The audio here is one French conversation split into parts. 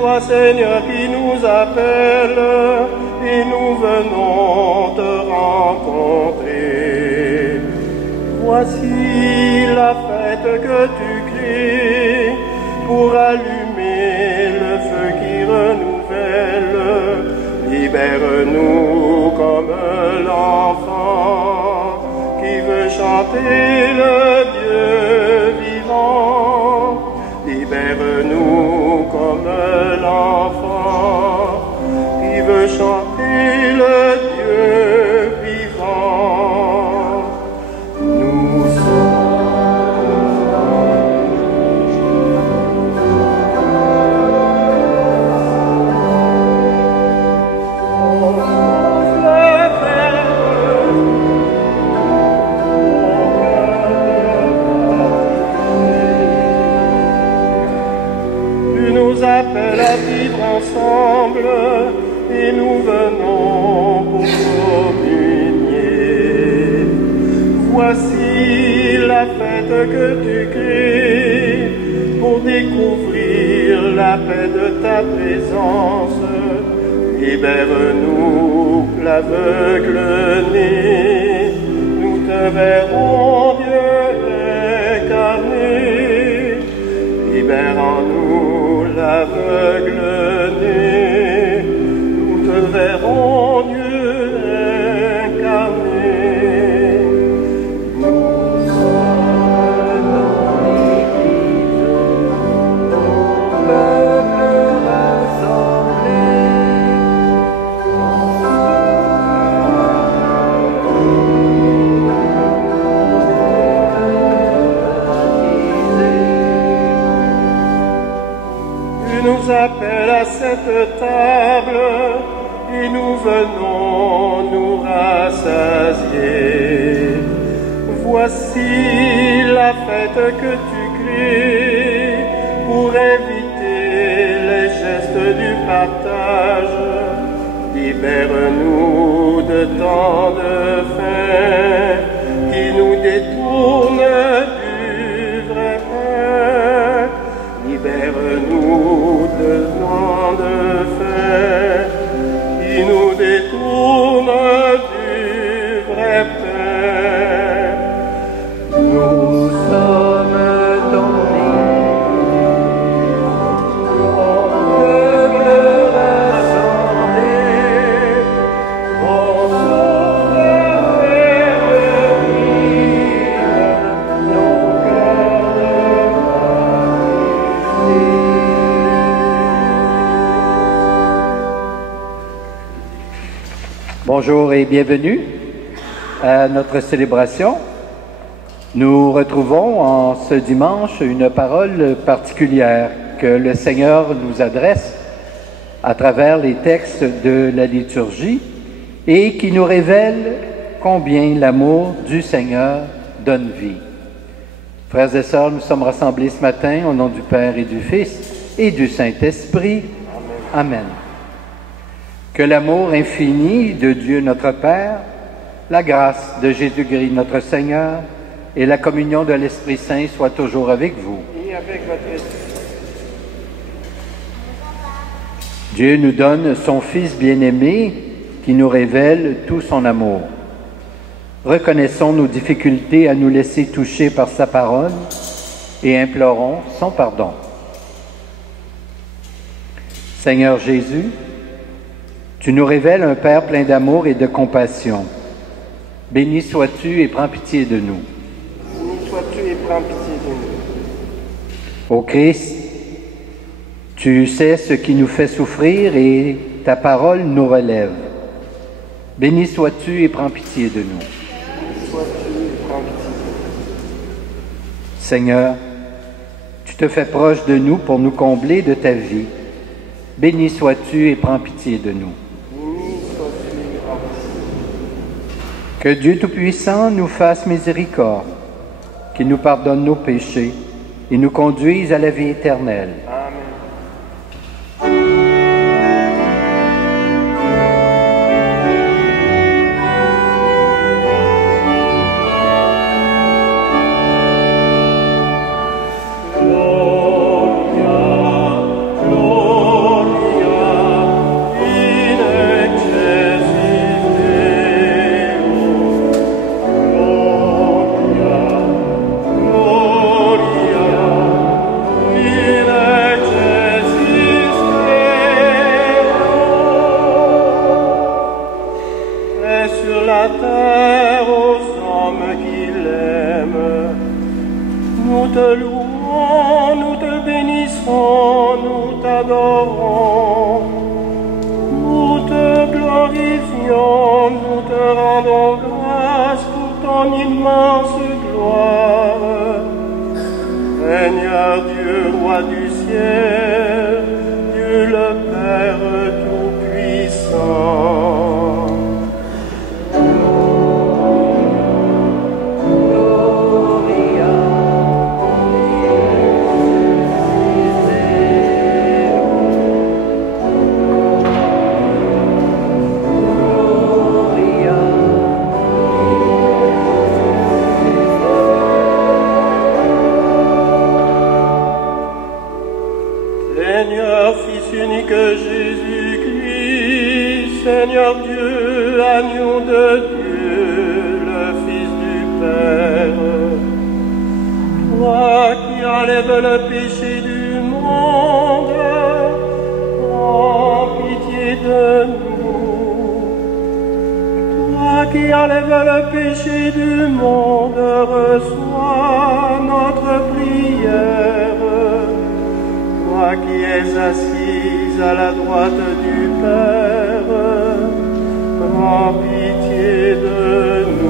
toi, Seigneur, qui nous appelle, et nous venons te rencontrer. Voici la fête que tu crées pour allumer le feu qui renouvelle. Libère-nous comme l'enfant qui veut chanter le Dieu vivant. Libère-nous comme l'enfant qui veut chanter le Dieu vivant. Nous appelle à vivre ensemble et nous venons pour communier. Voici la fête que tu crées pour découvrir la paix de ta présence. Libère-nous l'aveugle né, nous te verrons Dieu incarné. Libère en nous l'aveugle né, nous te verrons Dieu incarné. Nous sommes dans l'Église, ton peuple rassemblé. Nous appelle à cette table et nous venons nous rassasier. Voici la fête que tu crées pour éviter les gestes du partage. Libère-nous de tant de faim qui nous détournent du vrai pain. Libère-nous de tant de faim qui nous détournent du vrai pain. Nous sommes ton Église, ton peuple rassemblé, ton sauveur fait revivre nos cœurs de Bonjour et bienvenue à notre célébration. Nous retrouvons en ce dimanche une parole particulière que le Seigneur nous adresse à travers les textes de la liturgie et qui nous révèle combien l'amour du Seigneur donne vie. Frères et sœurs, nous sommes rassemblés ce matin au nom du Père et du Fils et du Saint-Esprit. Amen. Que l'amour infini de Dieu notre Père, la grâce de Jésus-Christ notre Seigneur et la communion de l'Esprit Saint soient toujours avec vous. Et avec votre esprit. Dieu nous donne son Fils bien-aimé qui nous révèle tout son amour. Reconnaissons nos difficultés à nous laisser toucher par sa parole et implorons son pardon. Seigneur Jésus, tu nous révèles un Père plein d'amour et de compassion. Béni sois-tu et prends pitié de nous. Béni sois-tu et prends pitié de nous. Ô Christ, tu sais ce qui nous fait souffrir et ta parole nous relève. Béni sois-tu et prends pitié de nous. Béni sois-tu et prends pitié de nous. Seigneur, tu te fais proche de nous pour nous combler de ta vie. Béni sois-tu et prends pitié de nous. Que Dieu Tout-Puissant nous fasse miséricorde, qu'il nous pardonne nos péchés et nous conduise à la vie éternelle. Amen. Gloria, gloria. Père Tout-Puissant. Seigneur, Fils unique Jésus-Christ, Seigneur Dieu, agneau de Dieu, le Fils du Père, toi qui enlèves le péché du monde, prends pitié de nous. Toi qui enlèves le péché du monde, reçois notre prière. Toi qui es assise à la droite du Père, prends pitié de nous.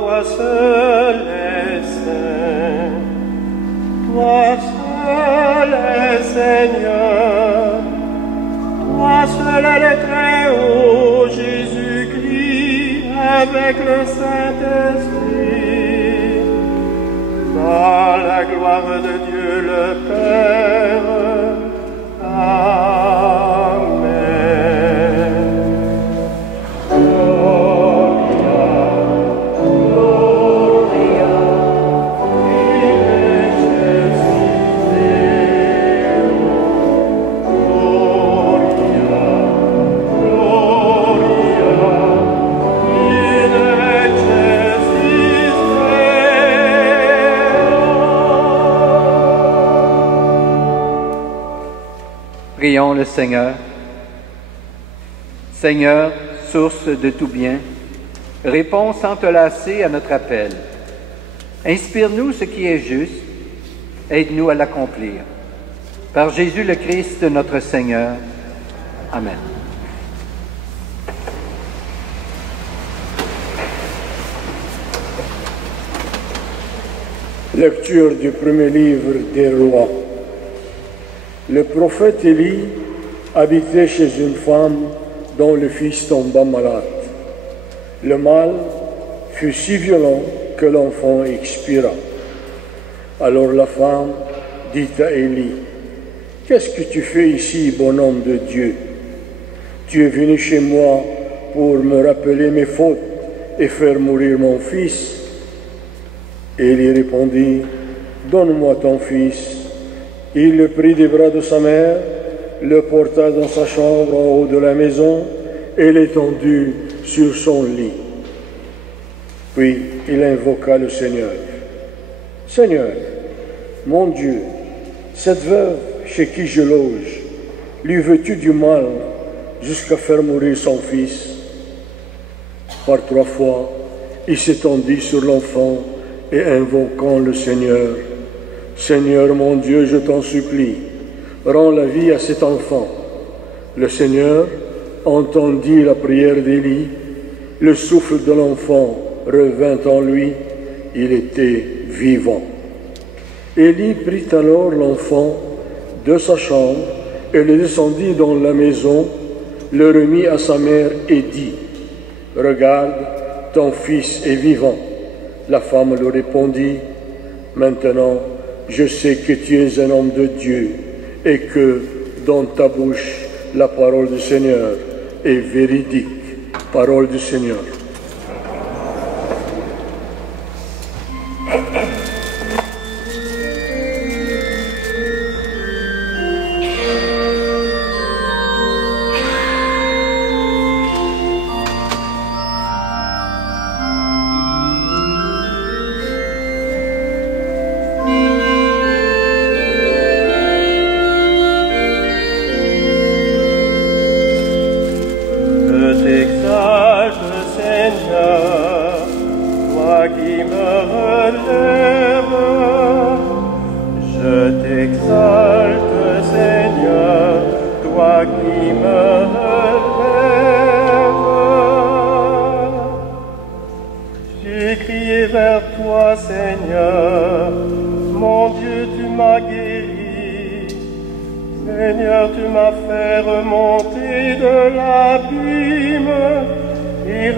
Toi seul es saint, toi seul es Seigneur, toi seul est le Très-Haut Jésus-Christ avec le Saint-Esprit, dans la gloire de Dieu le Père. Amen. Prions le Seigneur. Seigneur, source de tout bien, réponds sans te lasser à notre appel. Inspire-nous ce qui est juste, aide-nous à l'accomplir. Par Jésus le Christ, notre Seigneur. Amen. Lecture du premier livre des Rois. Le prophète Élie habitait chez une femme dont le fils tomba malade. Le mal fut si violent que l'enfant expira. Alors la femme dit à Élie, « Qu'est-ce que tu fais ici, bon homme de Dieu? Tu es venu chez moi pour me rappeler mes fautes et faire mourir mon fils ?» Élie répondit, « Donne-moi ton fils. » Il le prit des bras de sa mère, le porta dans sa chambre en haut de la maison et l'étendit sur son lit. Puis il invoqua le Seigneur. « Seigneur, mon Dieu, cette veuve chez qui je loge, lui veux-tu du mal jusqu'à faire mourir son fils ?» Par 3 fois, il s'étendit sur l'enfant et invoquant le Seigneur, « Seigneur mon Dieu, je t'en supplie, rends la vie à cet enfant. » Le Seigneur entendit la prière d'Élie, le souffle de l'enfant revint en lui, il était vivant. Élie prit alors l'enfant de sa chambre et le descendit dans la maison, le remit à sa mère et dit, « Regarde, ton fils est vivant. » La femme lui répondit, « Maintenant, je sais que tu es un homme de Dieu et que dans ta bouche la parole du Seigneur est véridique. » Parole du Seigneur. Je t'exalte,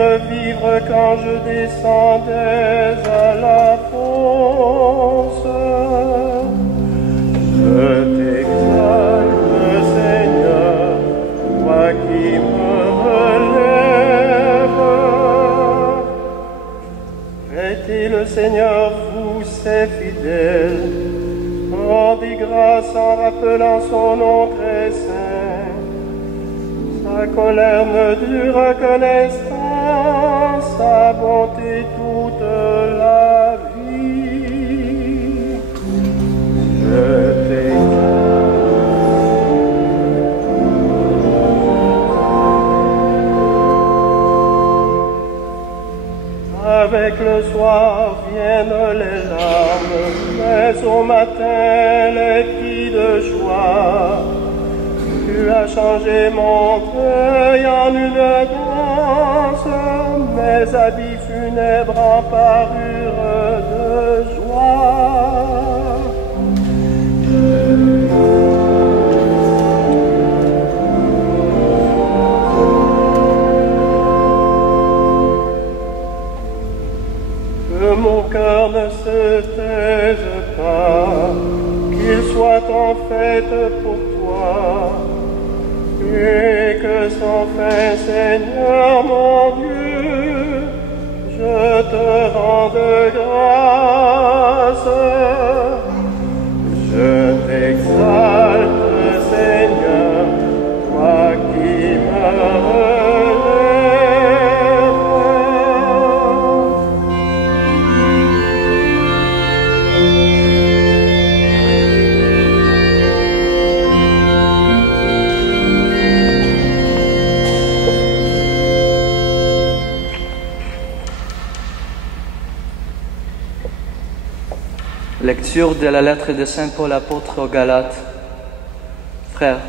revivre quand je descendais à la fosse. Je t'exalte, Seigneur, toi qui me relèves. Fêtez le Seigneur, vous, ses fidèles, rendez grâce en rappelant son nom très saint. Sa colère ne dure que l'instant, sa bonté toute la vie. Je Avec le soir viennent les larmes, mais au matin les cris de joie. Tu as changé mon deuil en une danse, mes habits funèbres en parure de joie. Que mon cœur ne se taise pas, qu'il soit en fête pour toi, et que sans fin, Seigneur mon Dieu, je te rende grâce. Je t'exalte, Seigneur, toi qui me Lecture de la lettre de Saint Paul apôtre aux Galates. Frères,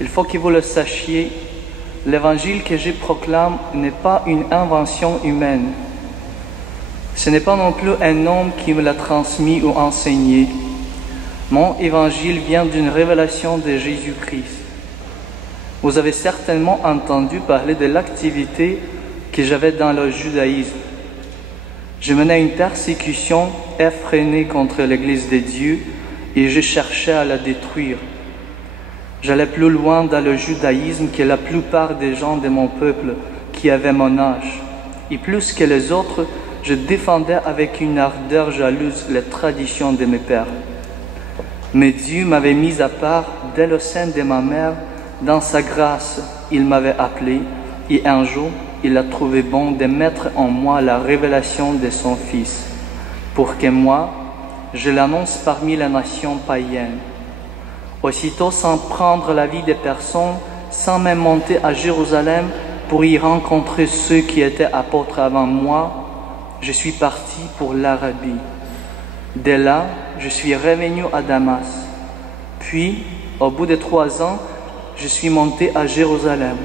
il faut que vous le sachiez, l'évangile que je proclame n'est pas une invention humaine. Ce n'est pas non plus un homme qui me l'a transmis ou enseigné. Mon évangile vient d'une révélation de Jésus-Christ. Vous avez certainement entendu parler de l'activité que j'avais dans le judaïsme. Je menais une persécution effrénée contre l'Église de Dieu et je cherchais à la détruire. J'allais plus loin dans le judaïsme que la plupart des gens de mon peuple qui avaient mon âge. Et plus que les autres, je défendais avec une ardeur jalouse les traditions de mes pères. Mais Dieu m'avait mis à part dès le sein de ma mère. Dans sa grâce, il m'avait appelé et un jour, il a trouvé bon de mettre en moi la révélation de son Fils, pour que moi, je l'annonce parmi les nations païennes. Aussitôt, sans prendre l'avis des personnes, sans même monter à Jérusalem pour y rencontrer ceux qui étaient apôtres avant moi, je suis parti pour l'Arabie. Dès là, je suis revenu à Damas. Puis, au bout de 3 ans, je suis monté à Jérusalem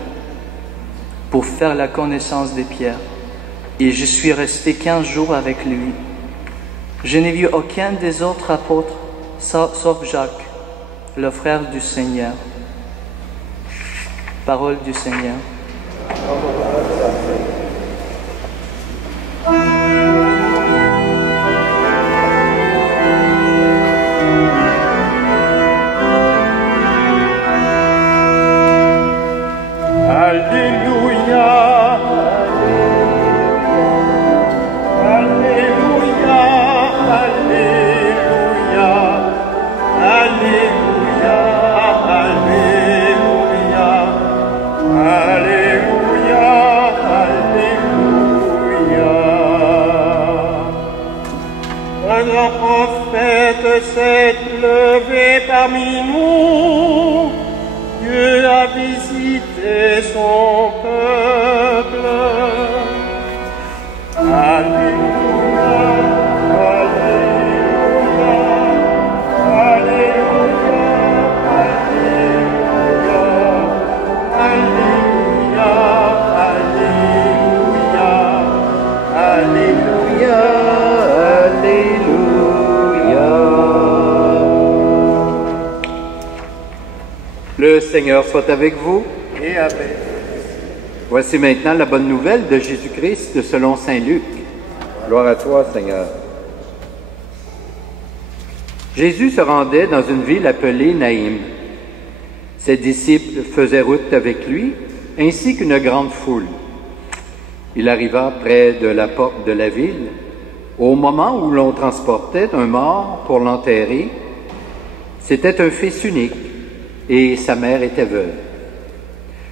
pour faire la connaissance de Pierre, et je suis resté 15 jours avec lui. Je n'ai vu aucun des autres apôtres, sauf Jacques, le frère du Seigneur. Parole du Seigneur. Alléluia, Alléluia, Alléluia, Alléluia, Alléluia, Alléluia, Alléluia. Un grand prophète s'est levé parmi nous. Dieu a visité son peuple. Alléluia, Alléluia, Alléluia, Alléluia, Alléluia, Alléluia, Alléluia. Le Seigneur soit avec vous. Et avec. Voici maintenant la bonne nouvelle de Jésus-Christ selon saint Luc. Gloire à toi, Seigneur. Jésus se rendait dans une ville appelée Naïm. Ses disciples faisaient route avec lui, ainsi qu'une grande foule. Il arriva près de la porte de la ville. Au moment où l'on transportait un mort pour l'enterrer, c'était un fils unique et sa mère était veuve.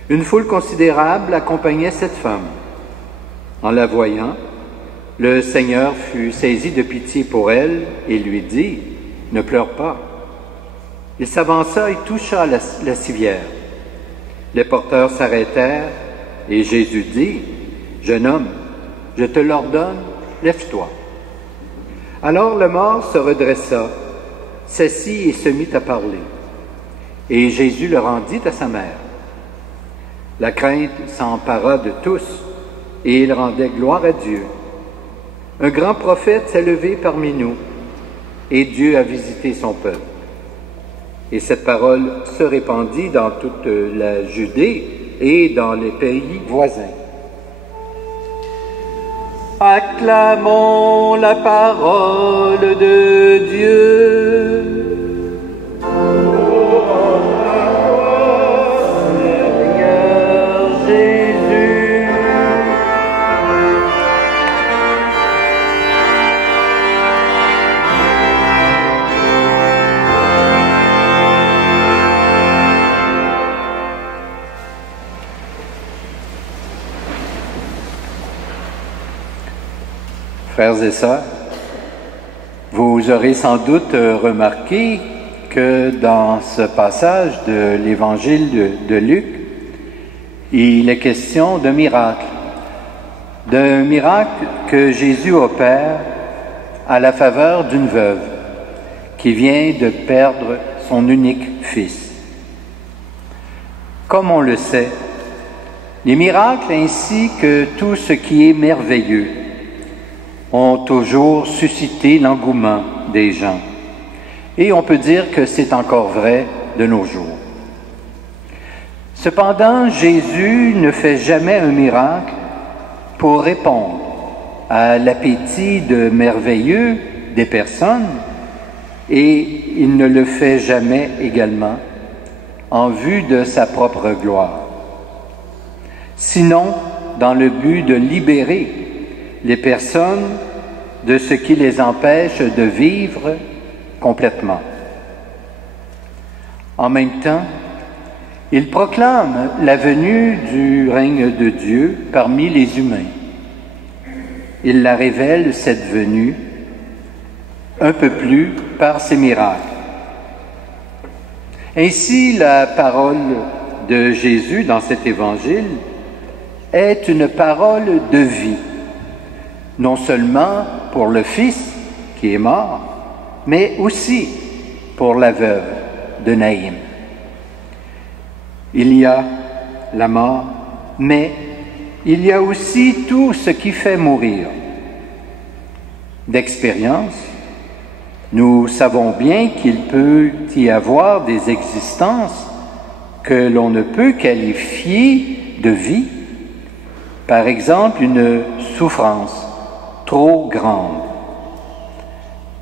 Une foule considérable accompagnait cette femme. En la voyant, le Seigneur fut saisi de pitié pour elle et lui dit, « Ne pleure pas. » Il s'avança et toucha la civière. Les porteurs s'arrêtèrent et Jésus dit, « Jeune homme, je te l'ordonne, lève-toi. » Alors le mort se redressa, s'assit et se mit à parler. Et Jésus le rendit à sa mère. La crainte s'empara de tous et ils rendaient gloire à Dieu. Un grand prophète s'est levé parmi nous et Dieu a visité son peuple. Et cette parole se répandit dans toute la Judée et dans les pays voisins. Acclamons la parole de Dieu. Seigneur Jésus. Frères et sœurs, vous aurez sans doute remarqué que dans ce passage de l'évangile de Luc, il est question d'un miracle que Jésus opère à la faveur d'une veuve qui vient de perdre son unique fils. Comme on le sait, les miracles ainsi que tout ce qui est merveilleux ont toujours suscité l'engouement des gens. Et on peut dire que c'est encore vrai de nos jours. Cependant, Jésus ne fait jamais un miracle pour répondre à l'appétit de merveilleux des personnes et il ne le fait jamais également en vue de sa propre gloire. Sinon, dans le but de libérer les personnes de ce qui les empêche de vivre complètement. En même temps, il proclame la venue du règne de Dieu parmi les humains. Il la révèle, cette venue, un peu plus par ses miracles. Ainsi, la parole de Jésus dans cet évangile est une parole de vie, non seulement pour le Fils qui est mort, mais aussi pour la veuve de Naïm. Il y a la mort, mais il y a aussi tout ce qui fait mourir. D'expérience, nous savons bien qu'il peut y avoir des existences que l'on ne peut qualifier de vie. Par exemple, une souffrance trop grande.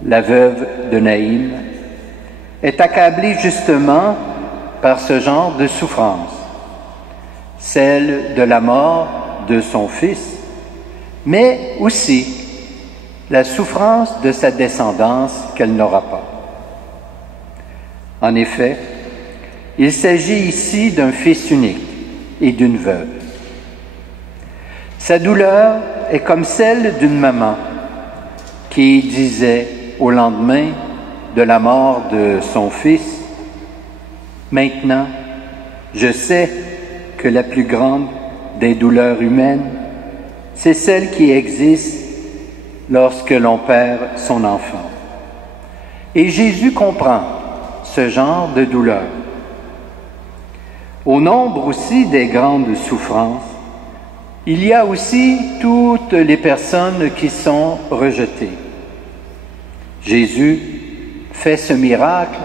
La veuve de Naïm est accablée justement par ce genre de souffrance, celle de la mort de son fils, mais aussi la souffrance de sa descendance qu'elle n'aura pas. En effet, il s'agit ici d'un fils unique et d'une veuve. Sa douleur est comme celle d'une maman qui disait au lendemain de la mort de son fils, « Maintenant, je sais que la plus grande des douleurs humaines, c'est celle qui existe lorsque l'on perd son enfant. » Et Jésus comprend ce genre de douleur. Au nombre aussi des grandes souffrances, il y a aussi toutes les personnes qui sont rejetées. Jésus fait ce miracle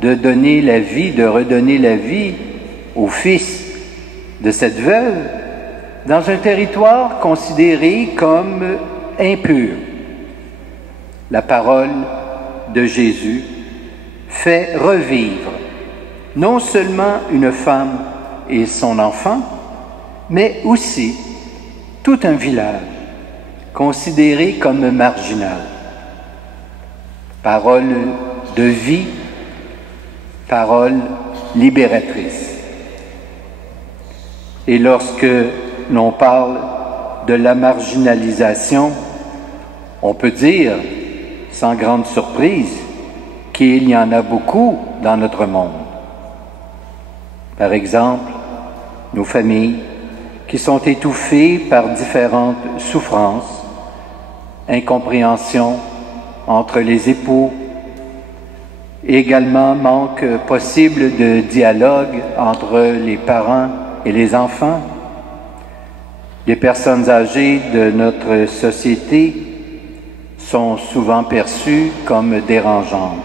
de donner la vie, de redonner la vie au fils de cette veuve dans un territoire considéré comme impur. La parole de Jésus fait revivre non seulement une femme et son enfant, mais aussi tout un village considéré comme marginal. Parole de vie, parole libératrice. Et lorsque l'on parle de la marginalisation, on peut dire, sans grande surprise, qu'il y en a beaucoup dans notre monde. Par exemple, nos familles qui sont étouffées par différentes souffrances, incompréhension entre les époux, également manque possible de dialogue entre les parents et les enfants. Les personnes âgées de notre société sont souvent perçues comme dérangeantes.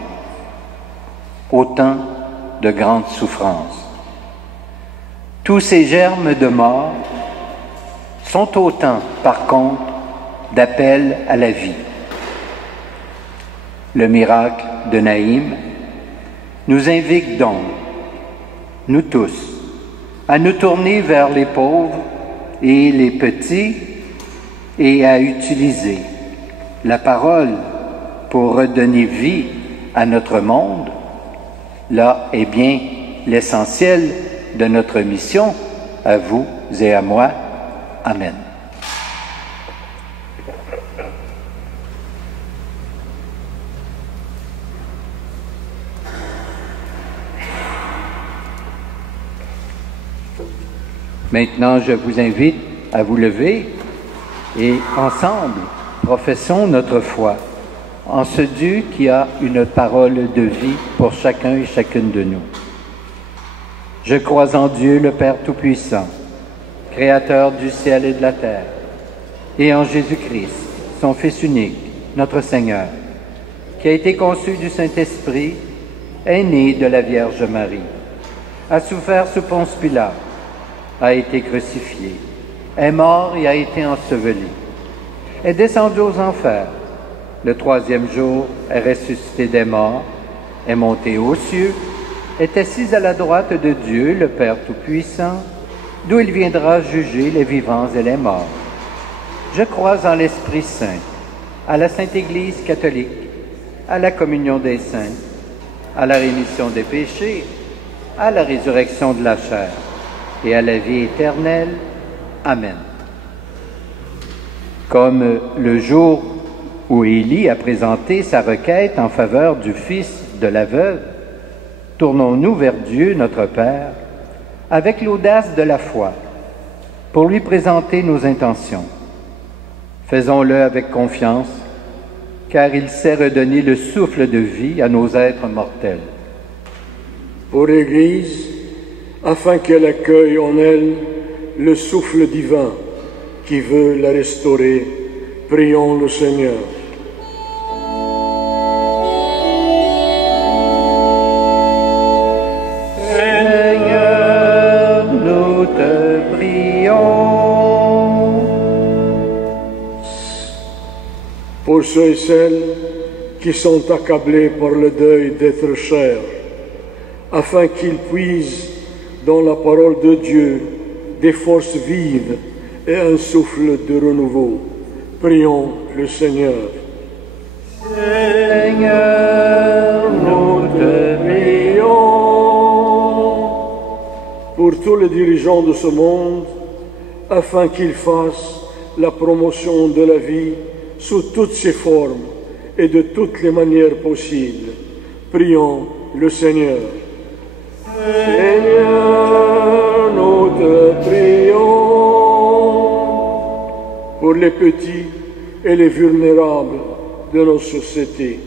Autant de grandes souffrances. Tous ces germes de mort sont autant, par contre, d'appels à la vie. Le miracle de Naïm nous invite donc, nous tous, à nous tourner vers les pauvres et les petits et à utiliser la parole pour redonner vie à notre monde. Là est bien l'essentiel de notre mission, à vous et à moi. Amen. Maintenant, je vous invite à vous lever et ensemble, professons notre foi en ce Dieu qui a une parole de vie pour chacun et chacune de nous. Je crois en Dieu, le Père Tout-Puissant, Créateur du ciel et de la terre, et en Jésus-Christ, son Fils unique, notre Seigneur, qui a été conçu du Saint-Esprit, est né de la Vierge Marie, a souffert sous Ponce Pilate, a été crucifié, est mort et a été enseveli, est descendu aux enfers, le troisième jour est ressuscité des morts, est monté aux cieux, est assis à la droite de Dieu, le Père Tout-Puissant, d'où il viendra juger les vivants et les morts. Je crois en l'Esprit Saint, à la Sainte Église catholique, à la communion des saints, à la rémission des péchés, à la résurrection de la chair et à la vie éternelle. Amen. Comme le jour où Élie a présenté sa requête en faveur du fils de la veuve, tournons-nous vers Dieu, notre Père, avec l'audace de la foi, pour lui présenter nos intentions. Faisons-le avec confiance, car il sait redonner le souffle de vie à nos êtres mortels. Pour l'Église, afin qu'elle accueille en elle le souffle divin qui veut la restaurer, prions le Seigneur. Seigneur, nous te prions. Pour ceux et celles qui sont accablés par le deuil d'être chers, afin qu'ils puisent dans la parole de Dieu des forces vives et un souffle de renouveau, prions le Seigneur. Seigneur, nous te prions. Pour tous les dirigeants de ce monde, afin qu'ils fassent la promotion de la vie sous toutes ses formes et de toutes les manières possibles, prions le Seigneur. Seigneur, nous te prions. Pour les petits et les vulnérables de nos sociétés,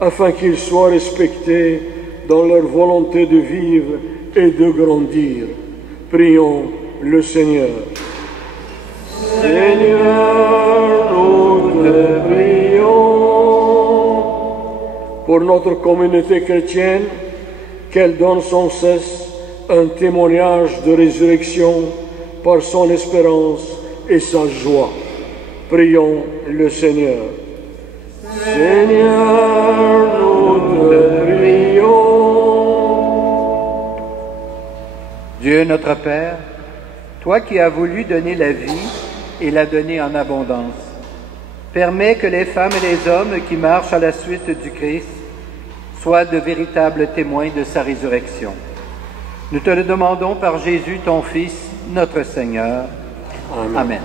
afin qu'ils soient respectés dans leur volonté de vivre et de grandir, prions le Seigneur. Seigneur, nous te prions. Pour notre communauté chrétienne, qu'elle donne sans cesse un témoignage de résurrection par son espérance et sa joie. Prions le Seigneur. Seigneur, nous te prions. Dieu notre Père, toi qui as voulu donner la vie et la donner en abondance, permets que les femmes et les hommes qui marchent à la suite du Christ soient de véritables témoins de sa résurrection. Nous te le demandons par Jésus, ton Fils, notre Seigneur. Amen. Amen.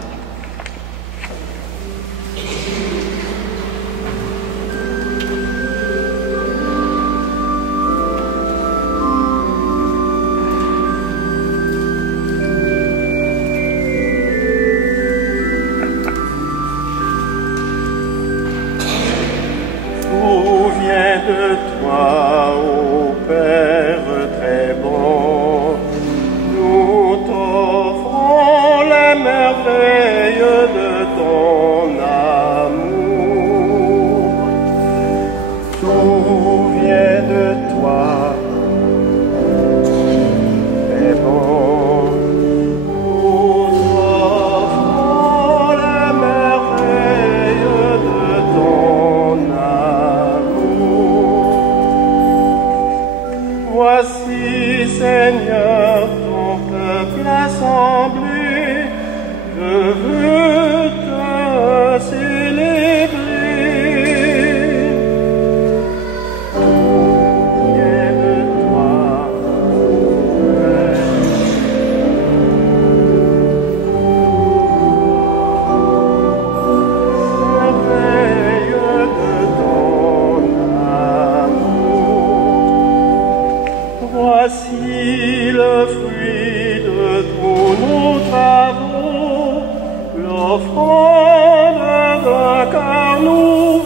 Souviens de toi, ô Père très bon, nous t'offrons la merveille de ton amour. Souviens de toi, très bon, nous t'offrons la merveille de ton amour. Voici, Seigneur, ton peuple assemblé, je veux te célébrer. Souviens de toi, merveille de ton amour. Voici le fruit de tous nos travaux, l'offrande d'un cœur nouveau.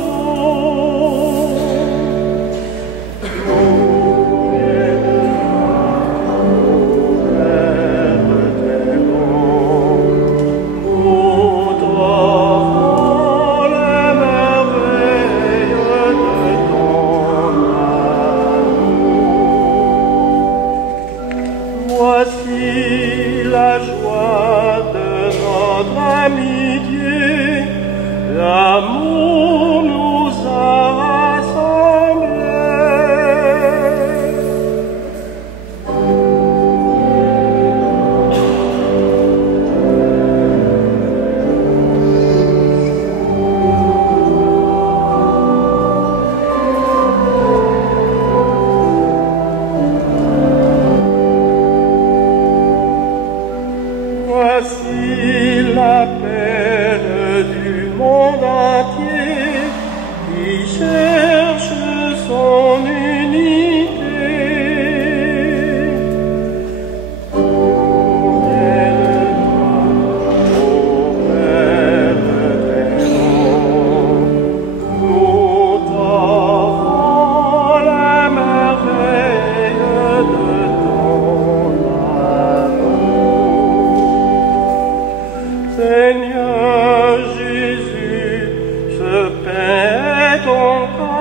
Souviens de toi, ô Père très bon, nous t'offrons la merveille de ton amour. Voici la joie de notre amitié, l'amour nous a rassemblés. Voici l'appel du monde entier qui cherche son unité. Souviens de toi, ô Père très bon, nous t'offrons la merveille de ton amour. Seigneur Jésus, ce pain est ton corps.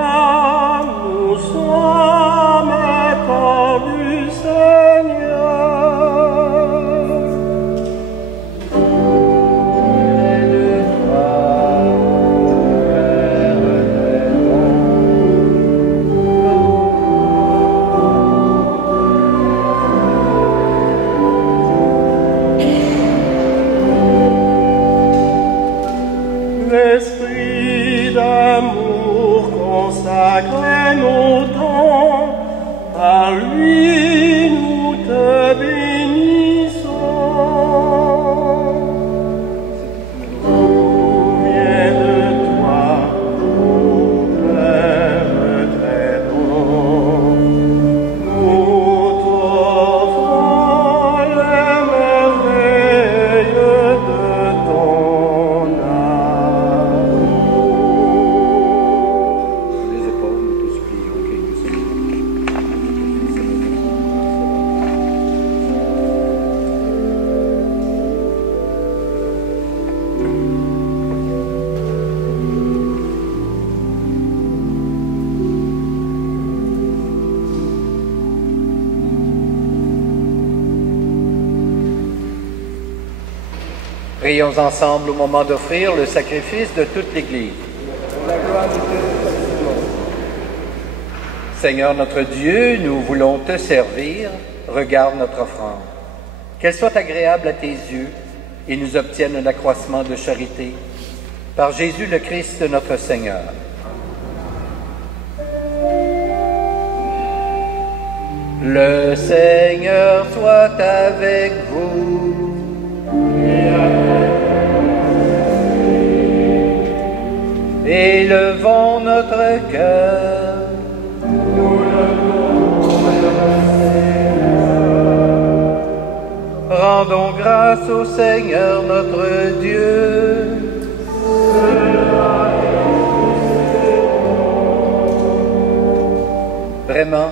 Prions ensemble au moment d'offrir le sacrifice de toute l'Église. Seigneur notre Dieu, nous voulons te servir. Regarde notre offrande. Qu'elle soit agréable à tes yeux et nous obtienne un accroissement de charité. Par Jésus le Christ notre Seigneur. Le Seigneur soit avec vous. Élevons notre cœur. Rendons grâce au Seigneur notre Dieu. Vraiment,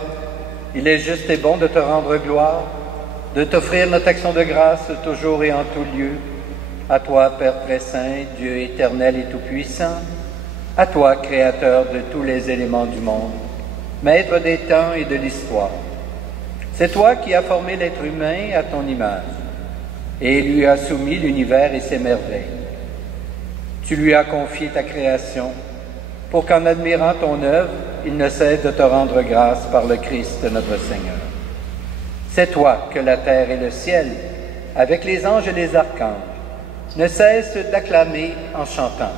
il est juste et bon de te rendre gloire, de t'offrir notre action de grâce toujours et en tout lieu. À toi, Père très saint, Dieu éternel et tout-puissant, à toi, Créateur de tous les éléments du monde, Maître des temps et de l'histoire. C'est toi qui as formé l'être humain à ton image et lui as soumis l'univers et ses merveilles. Tu lui as confié ta création pour qu'en admirant ton œuvre, il ne cesse de te rendre grâce par le Christ notre Seigneur. C'est toi que la terre et le ciel, avec les anges et les archanges, ne cessent d'acclamer en chantant.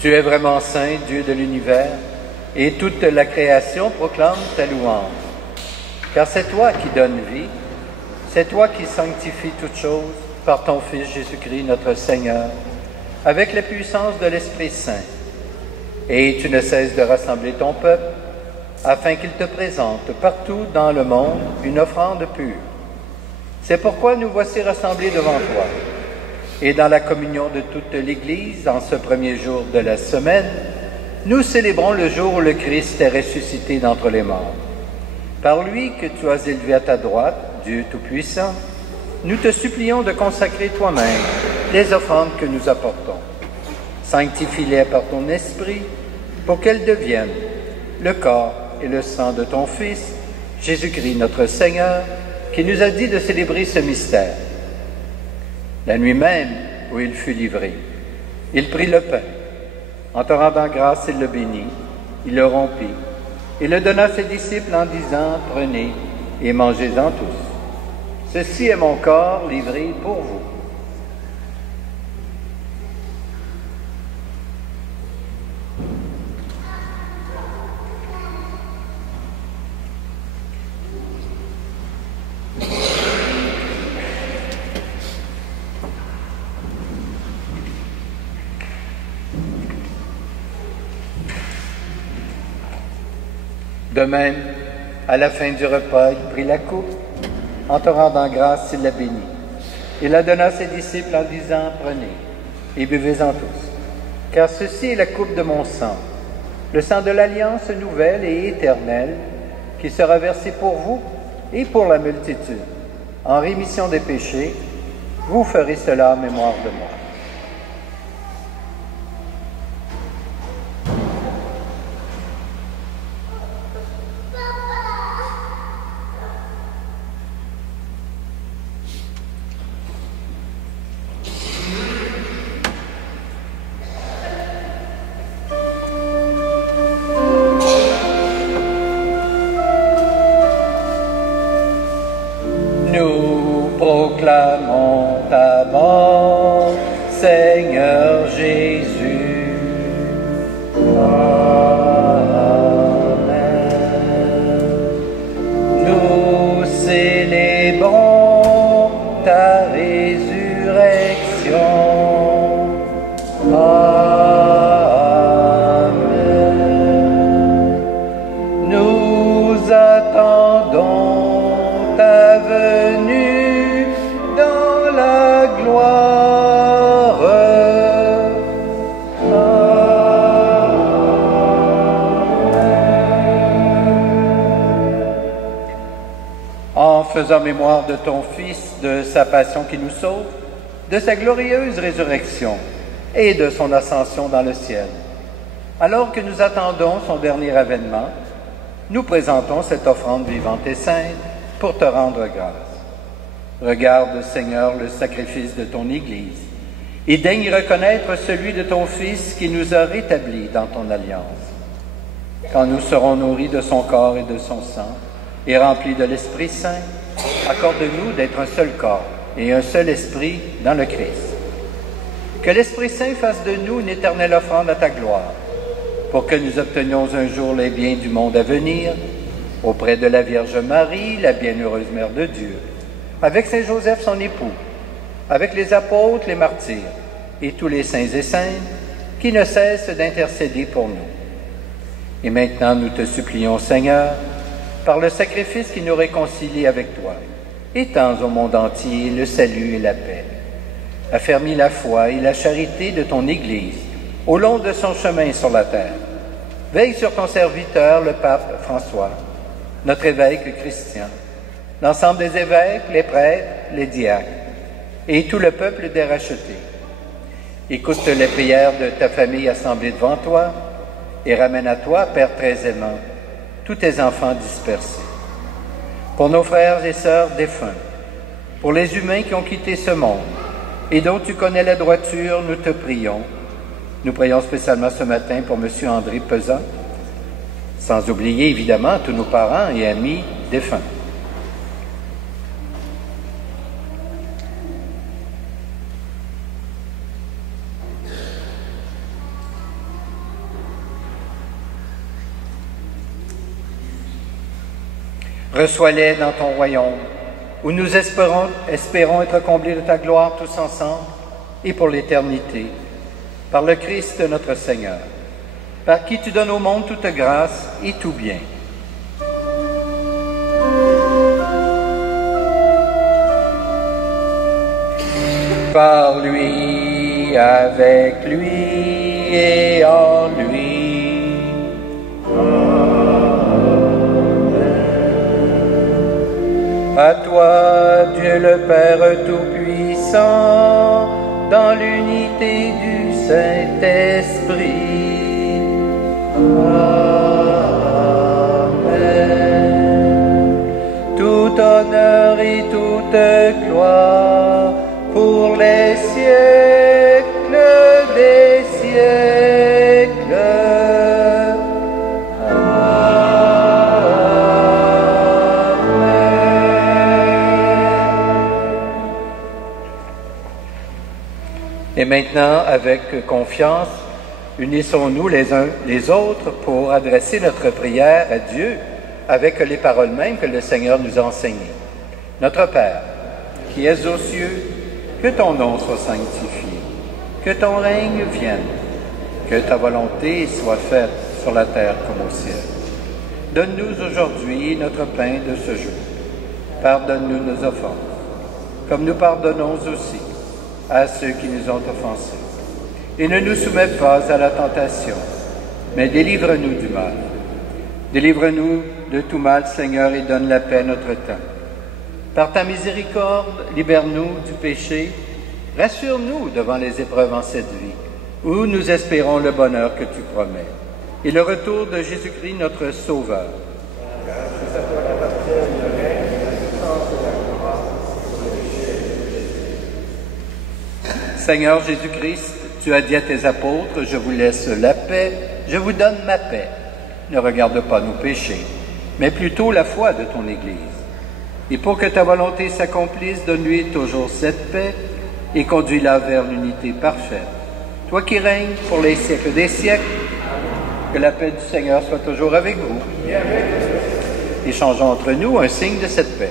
Tu es vraiment saint, Dieu de l'univers, et toute la création proclame ta louange. Car c'est toi qui donnes vie, c'est toi qui sanctifies toutes choses par ton Fils Jésus-Christ, notre Seigneur, avec la puissance de l'Esprit Saint. Et tu ne cesses de rassembler ton peuple, afin qu'il te présente partout dans le monde une offrande pure. C'est pourquoi nous voici rassemblés devant toi. Et dans la communion de toute l'Église, en ce premier jour de la semaine, nous célébrons le jour où le Christ est ressuscité d'entre les morts. Par lui que tu as élevé à ta droite, Dieu Tout-Puissant, nous te supplions de consacrer toi-même les offrandes que nous apportons. Sanctifie-les par ton esprit pour qu'elles deviennent le corps et le sang de ton Fils, Jésus-Christ notre Seigneur, qui nous a dit de célébrer ce mystère. La nuit même où il fut livré, il prit le pain. En te rendant grâce, il le bénit, il le rompit, et le donna à ses disciples en disant, « Prenez et mangez-en tous. Ceci est mon corps livré pour vous. » De même, à la fin du repas, il prit la coupe. En te rendant grâce, il la bénit. Il la donna à ses disciples en disant, prenez et buvez-en tous, car ceci est la coupe de mon sang, le sang de l'alliance nouvelle et éternelle, qui sera versé pour vous et pour la multitude. En rémission des péchés, vous ferez cela en mémoire de moi. Nous proclamons ta mort, Seigneur Jésus. Amen. Nous célébrons ta résurrection. Amen. Nous attendons ta venue dans la gloire. En faisant mémoire de ton Fils, de sa passion qui nous sauve, de sa glorieuse résurrection et de son ascension dans le ciel, alors que nous attendons son dernier avènement, nous présentons cette offrande vivante et sainte pour te rendre grâce. Regarde, Seigneur, le sacrifice de ton Église et daigne reconnaître celui de ton Fils qui nous a rétablis dans ton alliance. Quand nous serons nourris de son corps et de son sang et remplis de l'Esprit Saint, accorde-nous d'être un seul corps et un seul esprit dans le Christ. Que l'Esprit Saint fasse de nous une éternelle offrande à ta gloire, pour que nous obtenions un jour les biens du monde à venir, auprès de la Vierge Marie, la bienheureuse Mère de Dieu, avec Saint Joseph son époux, avec les apôtres, les martyrs, et tous les saints et saintes qui ne cessent d'intercéder pour nous. Et maintenant, nous te supplions, Seigneur, par le sacrifice qui nous réconcilie avec toi, étends au monde entier le salut et la paix. Affermis la foi et la charité de ton Église au long de son chemin sur la terre. Veille sur ton serviteur, le pape François, notre évêque Christian, l'ensemble des évêques, les prêtres, les diacres, et tout le peuple des rachetés. Écoute les prières de ta famille assemblée devant toi, et ramène à toi, Père très aimant, tous tes enfants dispersés. Pour nos frères et sœurs défunts, pour les humains qui ont quitté ce monde, et dont tu connais la droiture, nous te prions. Nous prions spécialement ce matin pour M. André Pesan, sans oublier évidemment tous nos parents et amis défunts. Reçois-les dans ton royaume, où nous espérons être comblés de ta gloire tous ensemble et pour l'éternité, par le Christ notre Seigneur, par qui tu donnes au monde toute grâce et tout bien. Par lui, avec lui et en lui. À toi, Dieu le Père Tout-Puissant, dans l'unité du Saint-Esprit. Amen. Tout honneur et toute gloire pour les siècles des siècles. Et maintenant, avec confiance, unissons-nous les uns les autres pour adresser notre prière à Dieu avec les paroles mêmes que le Seigneur nous a enseignées. Notre Père, qui es aux cieux, que ton nom soit sanctifié, que ton règne vienne, que ta volonté soit faite sur la terre comme au ciel. Donne-nous aujourd'hui notre pain de ce jour. Pardonne-nous nos offenses, comme nous pardonnons aussi à ceux qui nous ont offensés. Et ne nous soumets pas à la tentation, mais délivre-nous du mal. Délivre-nous de tout mal, Seigneur, et donne la paix à notre temps. Par ta miséricorde, libère-nous du péché, rassure-nous devant les épreuves en cette vie, où nous espérons le bonheur que tu promets, et le retour de Jésus-Christ, notre Sauveur. Seigneur Jésus-Christ, tu as dit à tes apôtres, je vous laisse la paix, je vous donne ma paix. Ne regarde pas nos péchés, mais plutôt la foi de ton Église. Et pour que ta volonté s'accomplisse, donne-lui toujours cette paix et conduis-la vers l'unité parfaite. Toi qui règnes pour les siècles des siècles, que la paix du Seigneur soit toujours avec vous. Échangeons entre nous un signe de cette paix.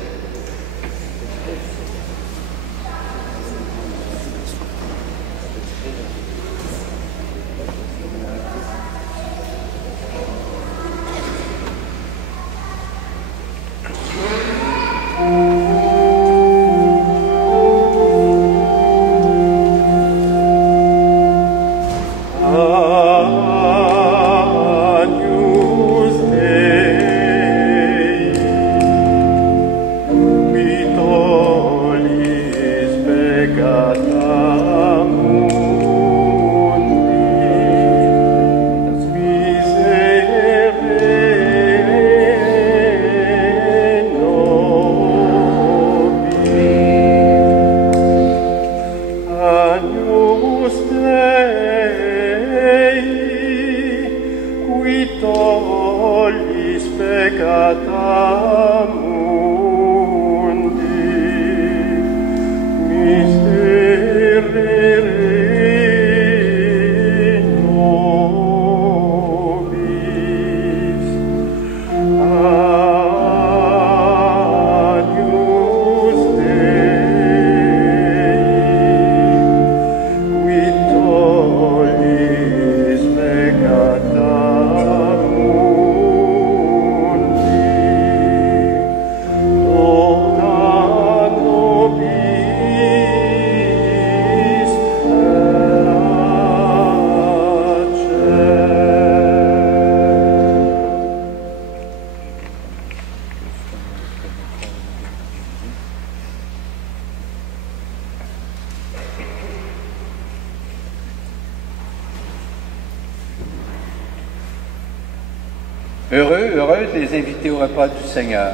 Heureux les invités au repas du Seigneur.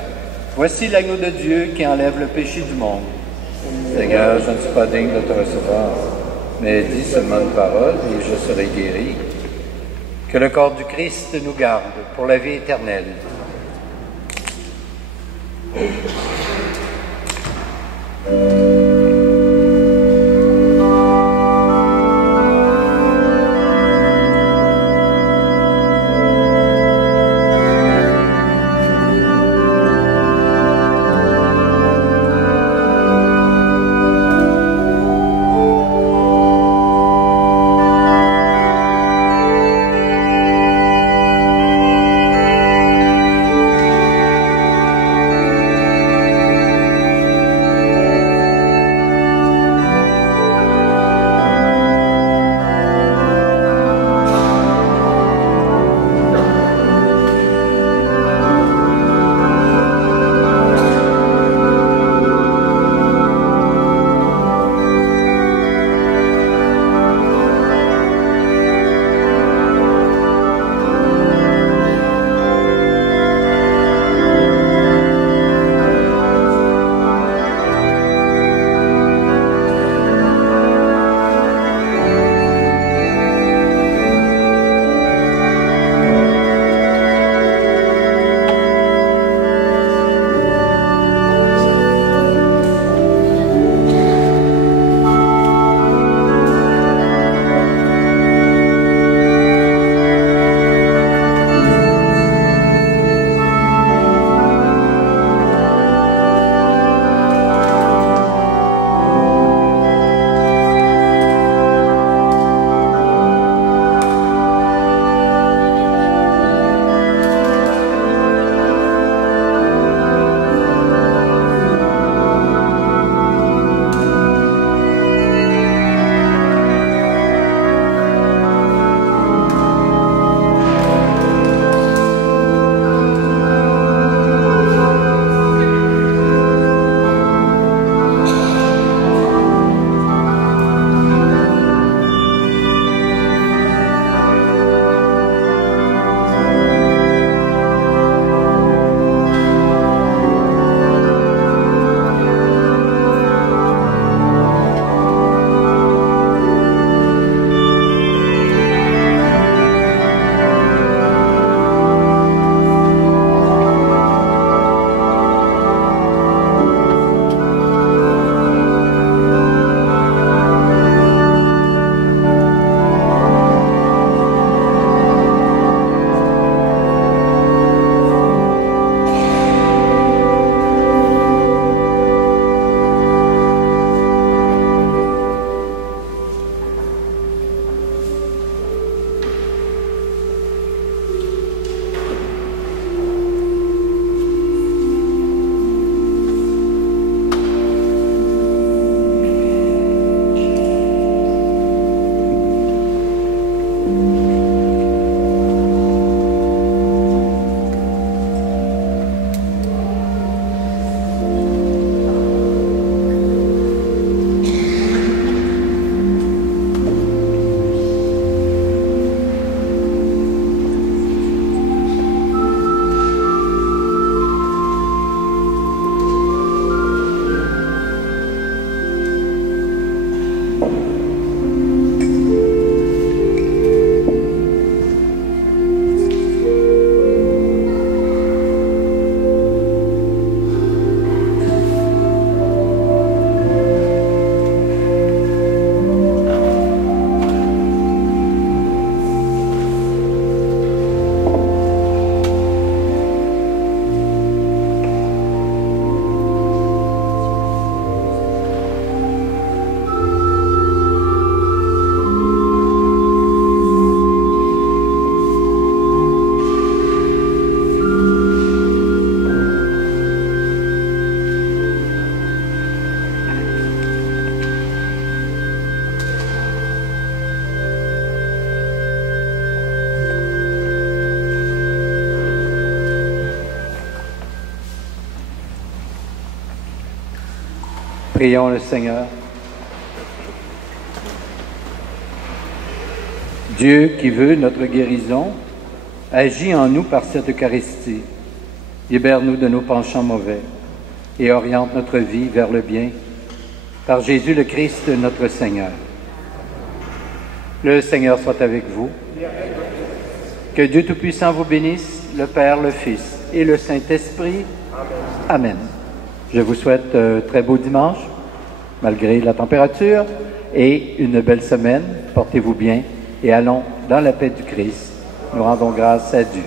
Voici l'agneau de Dieu qui enlève le péché du monde. Seigneur, je ne suis pas digne de te recevoir, mais dis seulement une parole et je serai guéri. Que le corps du Christ nous garde pour la vie éternelle. Prions le Seigneur. Dieu qui veut notre guérison, agis en nous par cette Eucharistie. Libère-nous de nos penchants mauvais et oriente notre vie vers le bien. Par Jésus le Christ, notre Seigneur. Le Seigneur soit avec vous. Que Dieu Tout-Puissant vous bénisse, le Père, le Fils et le Saint-Esprit. Amen. Je vous souhaite un très beau dimanche, malgré la température, et une belle semaine. Portez-vous bien et allons dans la paix du Christ. Nous rendons grâce à Dieu.